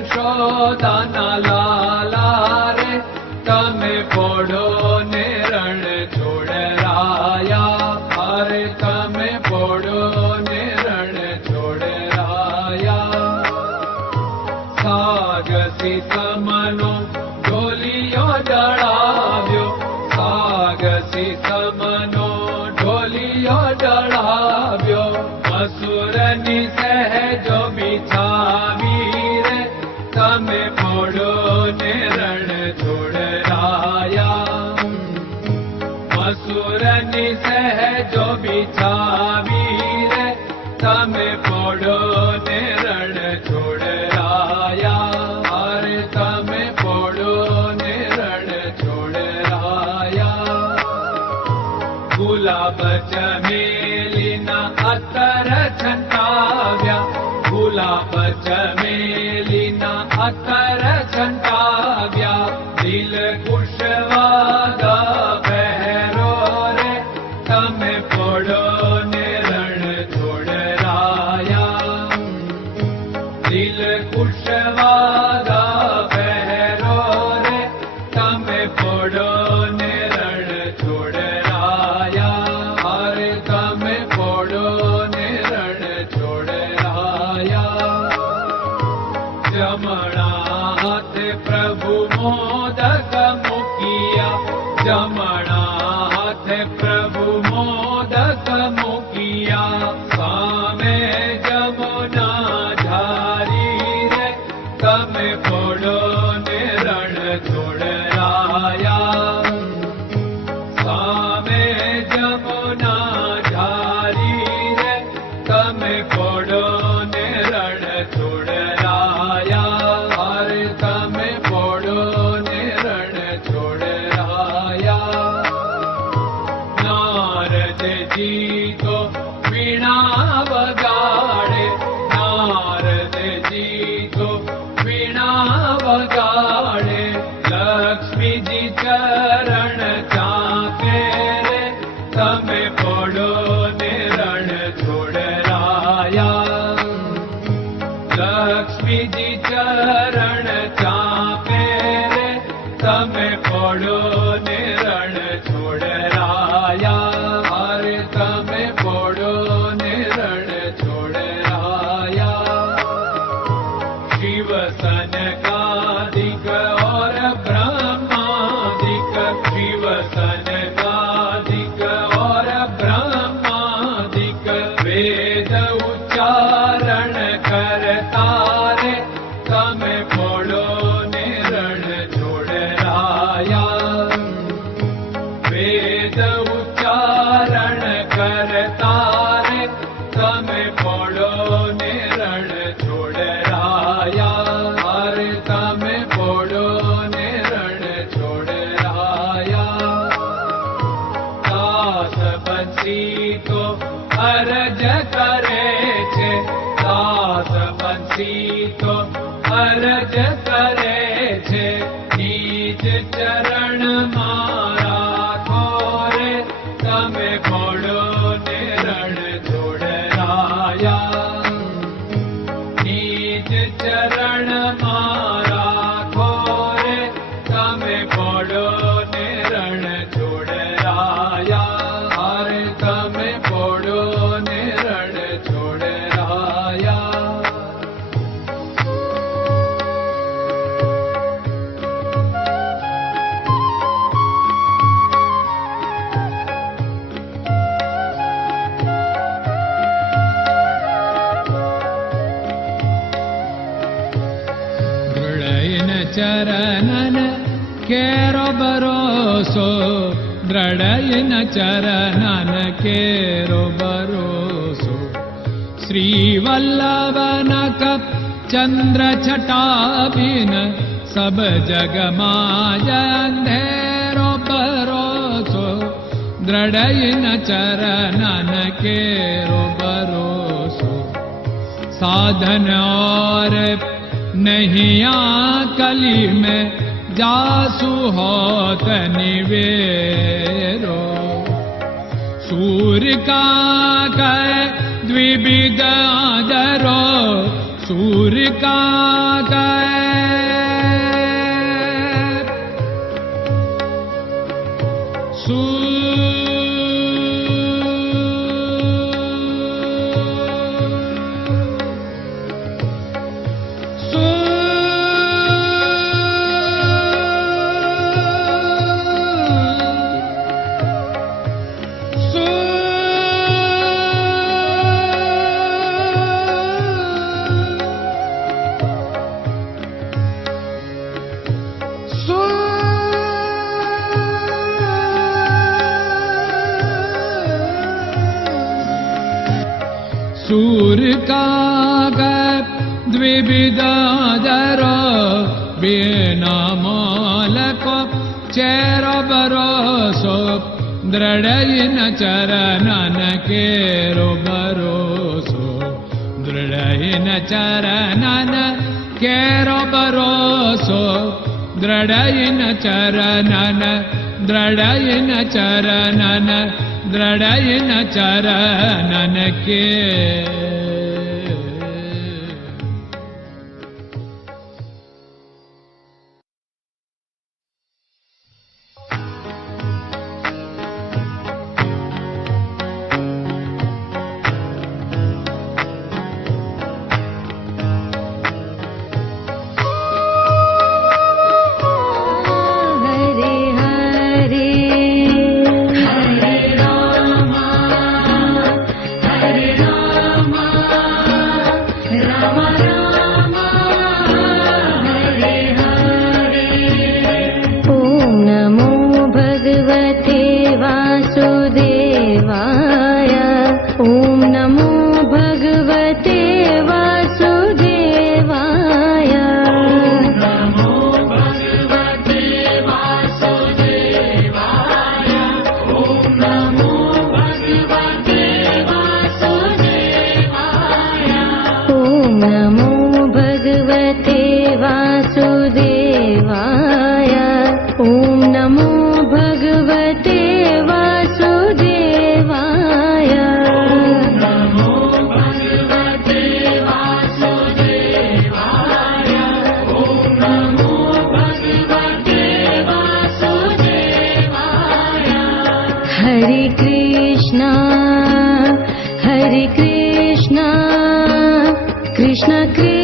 યશોદાના લાલા રે તમે પોડો ને રણ છોડરાયા. અરે તમે પોડો ને રણ છોડરાયા. સાગસી સમનો ઢોલિયો ડળાવ્યો. સાગસી સમનો ઢોલિયો ડળાવ્યો. અસુરની સહેજો બિછાવી રે તમે પોડો ને રણ છોડરાયા. અસુરની સહેજો બિછાવી રે તમે પોડો ને રણ છોડરાયા. અરે તમે પોડો ને રણ છોડરાયા. ગુલાબ ચમેલીના અત્તર છંટાવ્યા. ગુલાબ ચમેલીના અત્તર છંટાવ્યા. દિલ કુશવાદા પહેરો રે તમે પોડો ને રણ છોડરાયા. દિલ કુશવાદા પહેરો રે તમે પોડો ને રણ છોડરાયા. અરે તમે પોડો ને રણ છોડરાયા. જમણા હાથે પ્રભુ મોદક મૂકિયા. જમણા હાથે પ્રભુ મોદક મૂકિયા. સામે જમુના ધારી રે તમે પોડો ને રણ છોડરાયા. સામે જમુના ધારી રે તમે પોડો ને રણ છોડરાયા. અરે તમે પોડો ને રણ છોડરાયા. નારદજી તો વીણા વગાડે. નારદજી તો વીણા વગાડે. લક્ષ્મીજી ચરણ ચાકે રે તમે પોડો ને રણ છોડરાયા. લક્ષ્મીજી ચરણ ચાપે રે તમે પોડો ને રણ છોડરાયા. અરે તમે પોડો ને રણ છોડરાયા. શિવ સનકાદિક ઓર બ્રહ્માદિક. શિવ સનકાદિક ઓર બ્રહ્માદિક. વેદ ઉચ્ચારણ કરતા રે તમે પોડો ને રણ છોડરાયા. વેદ ઉચ્ચારણ કરતા રે તમે પોડો ને રણ છોડરાયા. અરે તમે પોડો ને રણ છોડરાયા. દાસ બંસી તો અરજ કરે છે. દાસ બંસી તો અરજ કરે છે. નીચ ચરણ મારા ખોરે તમે પોડો ને રણ છોડરાયા. નીચ ચરણ મારા ખોરે તમે પોડો ને રણ છોડરાયા. અરે તમે પોડો ને રણ છોડરાયા. દૃઢયન ચરણન કેરો ભરોસો. દ્રઢયન ચરણન કેરો ભરોસો. શ્રી વલ્લભન કપ ચંદ્ર છટાબિન સબ જગમાં અંધેરો ભરોસો. દ્રઢયન ચરણન કેરો ભરોસો. साधन और नहीं कली में जासु होत निवेरो। सूर्य का कह द्विविध आदरो, सूर्य का कह द्विकाग द्विविदादरो बिना मोलको चेरो भरोसो दृढ़इन चरणन केरो भरोसो दृढ़इन चरणन केरो भरोसो दृढ़इन चरणन दृढ़इन चरणन दृढ़इन चरणन के Hare Krishna, Krishna Krishna